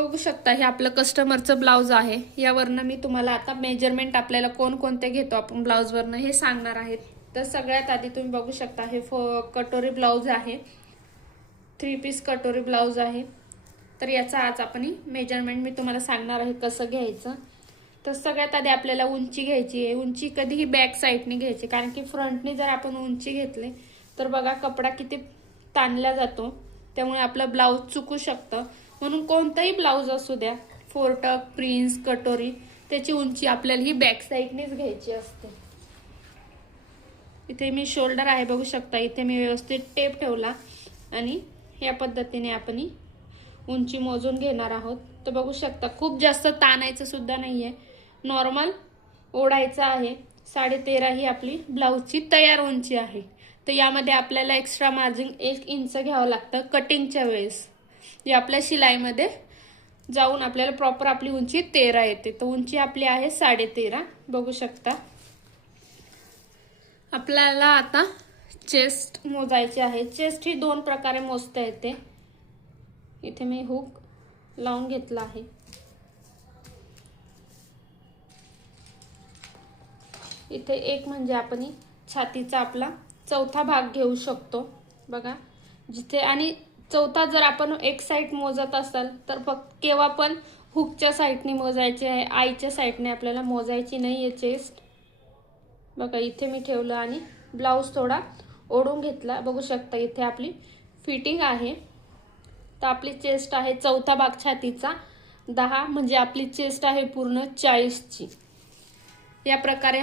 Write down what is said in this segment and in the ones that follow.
बघू शकता हे आपलं कस्टमरचं ब्लाऊज आहे। यावरनं मी तुम्हाला आता मेजरमेंट आपल्याला कोणकोणते घेतो आपण ब्लाऊजवरनं हे सांगणार आहेत। तर सगळ्यात आधी तुम्ही बघू शकता हे कटोरी ब्लाऊज आहे, 3 पीस कटोरी ब्लाऊज आहे। तर याचा आज आपण मेजरमेंट मी तुम्हाला सांगणार आहे कसं घ्यायचं। तर सगळ्यात आधी आपल्याला उंची घ्यायची आहे। उंची कधीही बॅक साईडने घ्यायची, कारण की फ्रंटने जर आपण उंची घेतले तर बघा कपडा किती ताणला जातो, त्यामुळे आपलं ब्लाऊज चुकू शकतं। म्हणून कोणताही ब्लाऊज असू द्या, फोरटक, प्रिन्स, कटोरी, त्याची उंची आपल्याला ही बॅक साईडनेच घ्यायची असते। इथे मी शोल्डर आहे बघू शकता, इथे मी व्यवस्थित टेप ठेवला आणि या पद्धतीने आपण उंची मोजून घेणार आहोत। तर बघू शकता खूप जास्त ताणायचं सुद्धा नाहीये, नॉर्मल ओढायचं आहे। 13.5 ही आपली ब्लाऊजची तयार उंची आहे। तर यामध्ये आपल्याला एक्स्ट्रा मार्जिन 1 इंच घ्यावं लागतं कटिंगच्या वेळेस, जे आपल्या शिलाईमध्ये जाऊन आपल्याला प्रॉपर आपली उंची 13 येते। तर उंची आपली आहे 13.5 बघू शकता। आपल्याला आता चेस्ट मोजायची आहे। चेस्ट ही 2 प्रकारे मोजता येते। इथे मी हुक लावून घेतला आहे। इथे एक म्हणजे आपण छातीचा आपला चौथा भाग घेऊ शकतो बघा जिथे, आणि चौथा जर आपण एक साइड मोजत असाल तर फक्त केव्हा पण हुकच्या साइडने मोजायचे आहे, आईच्या साइडने आपल्याला मोजायची नाहीये चेस्ट। बघा इथे मी ठेवलं आणि ब्लाऊज थोडा ओढून घेतला, बघू शकता इथे आपली फिटिंग आहे। तर आपली चेस्ट आहे चौथा भाग छातीचा 10, म्हणजे आपली चेस्ट आहे पूर्ण 40 ची। या प्रकारे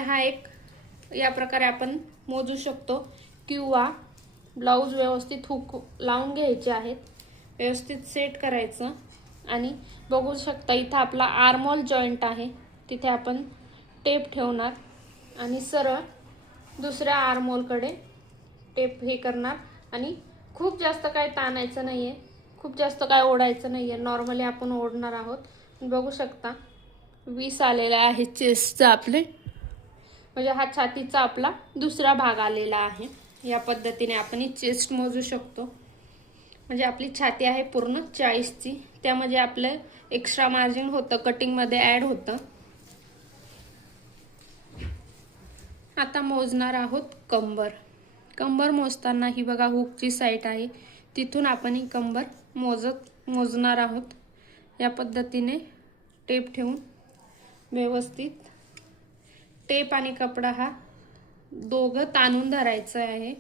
आपण मोजू शकतो, किंवा ब्लाऊज व्यवस्थित हुक लावून घ्यायचे आहेत, व्यवस्थित सेट करायचं आणि बघू शकता इथं आपला आर्महोल जॉइंट आहे, तिथे आपण टेप ठेवणार आणि सरळ दुसऱ्या आर्महोलकडे टेप हे करणार आणि खूप जास्त काय ताणायचं नाहीये, खूप जास्त काय ओढायचं नाहीये, नॉर्मली आपण ओढणार आहोत। बघू शकता 20 आलेला आहे चेस्टचा आपले, म्हणजे हा छातीचा आपला दुसरा भाग आलेला आहे। या पद्धतीने आपण ही चेस्ट मोजू शकतो, म्हणजे आपली छाती आहे पूर्ण 40 ची, त्यामध्ये आपलं एक्स्ट्रा मार्जिन होतं कटिंग मध्ये ऍड होतं। आता मोजणार आहोत कंबर। कंबर मोजताना ही बघा हुकची साइड आहे, तिथून आपण ही कंबर मोजणार आहोत। या पद्धतीने टेप ठेवून व्यवस्थित टेप आणि कपडा हा दोघं ताणून धरायचं आहे,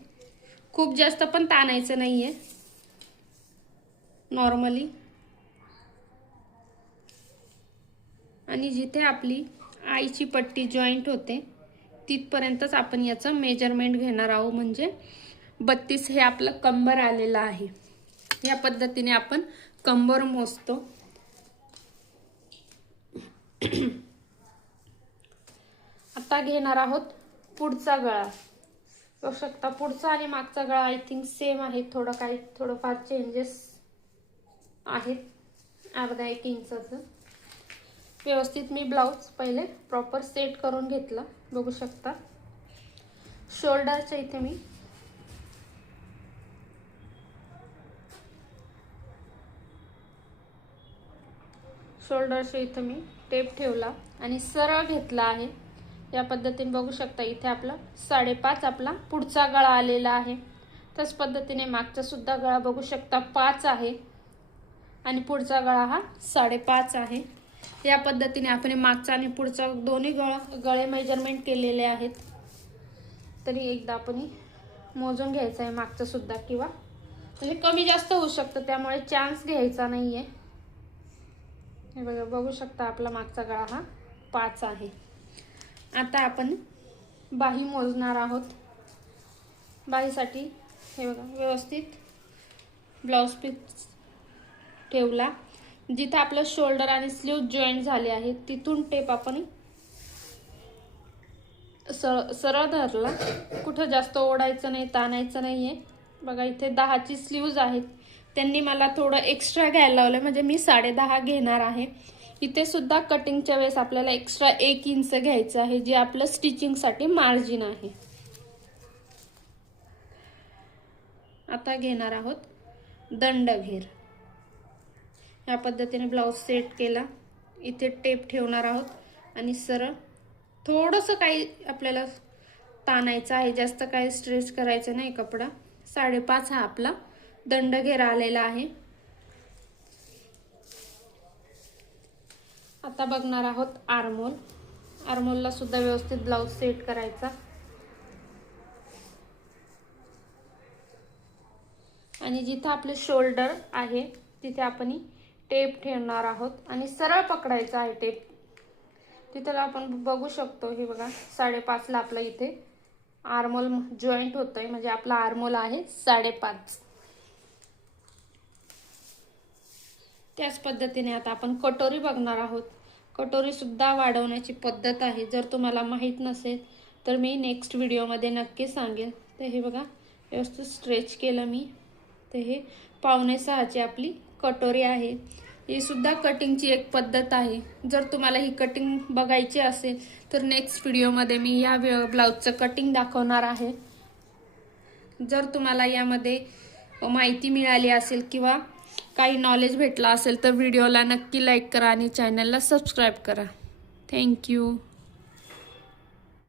खूप जास्त पण ताणायचं नाहीये, नॉर्मली। आणि जिथे आपली आईची पट्टी जॉइंट होते तिथपर्यंतच आपण याचं मेजरमेंट घेणार आहोत, म्हणजे 32 हे आपलं कंबर आलेलं आहे। या पद्धतीने आपण कंबर मोजतो। आता घेणार आहोत पुढचा गळा। बघू शकता पुढचा आणि मागचा गळा आय थिंक सेम आहे, थोडंफार चेंजेस आहेत, अर्धा 1 इंचाचं। व्यवस्थित मी ब्लाऊज पहिले प्रॉपर सेट करून घेतला, बघू शकता। शोल्डरच्या इथे मी टेप ठेवला आणि सरळ घेतला आहे। या पद्धतीने बघू शकता इथे आपला 5.5 आपला पुढचा गळा आलेला आहे। त्याच पद्धतीने मागचा सुद्धा गळा बघू शकता 5 आहे आणि पुढचा गळा हा 5.5 आहे। या पद्धतीने आपण मागचा आणि पुढचा दोन्ही गळे मेजरमेंट केलेले आहेत। तरी एकदा आपण मोजून घ्यायचं आहे मागचा सुद्धा, किंवा म्हणजे कमी जास्त होऊ शकतं, त्यामुळे चान्स घ्यायचा नाहीये। हे बघा बघू शकता आपला मागचा गळा हा 5 आहे। आता आपण बाही मोजणार आहोत। बाहीसाठी हे बघा व्यवस्थित ब्लाऊज पीस ठेवला, जिथे आपलं शोल्डर आणि स्लीव जॉइंट झाले आहेत तिथून टेप आपण सरळ धरला, कुठं जास्त ओढायचं नाही, ताणायचं नाहीये। बघा इथे 10 ची स्लीव्ज आहेत, त्यांनी मला थोडं एक्स्ट्रा घ्यायला लावलं, म्हणजे मी 10.5 घेणार आहे। इथे सुद्धा कटिंगच्या वेळेस आपल्याला एक्स्ट्रा 1 इंच घ्यायचं आहे, जे आपलं स्टिचिंग साठी मार्जिन आहे। आता घेणार आहोत दंडघेर। या पद्धतीने ब्लाऊज सेट केला. इथे टेप ठेवणार आहोत आणि सरळ थोडंसं काही आपल्याला ताणायचं आहे, जास्त काही स्ट्रेच करायचं नाही कपडा. 5.5 हा आपला दंडघेर आलेला आहे. आता बघणार आहोत आर्मोल. आर्मोलला सुद्धा व्यवस्थित ब्लाऊज सेट करायचा आणि जिथे आपले शोल्डर आहे तिथे आपण टेप ठेवणार आहोत आणि सरळ पकडायचा आहे टेप. तिथे आपण बघू शकतो, हे बघा 5.5 ला आपला इथे आर्मोल जॉईंट होतोय, म्हणजे आपला आर्मोल आहे 5.5. त्याच पद्धतीने आता आपण कटोरी बघणार आहोत. कटोरी सुद्धा वाढवण्याची पद्धत आहे. जर तुम्हाला माहीत नसेल तर मी नेक्स्ट व्हिडिओमध्ये नक्की सांगेल. तर हे बघा व्यवस्थित स्ट्रेच केलं मी. तर हे 5.6ची आपली कटोरी आहे. ही सुद्धा कटिंगची एक पद्धत आहे. जर तुम्हाला ही कटिंग बघायची असेल तर नेक्स्ट व्हिडिओमध्ये मी या ब्लाऊजचं कटिंग दाखवणार आहे. जर तुम्हाला यामध्ये माहिती मिळाली असेल किंवा काही नॉलेज भेटला असेल तर व्हिडिओला नक्की लाईक करा आणि चॅनलला सबस्क्राईब करा. थँक्यू.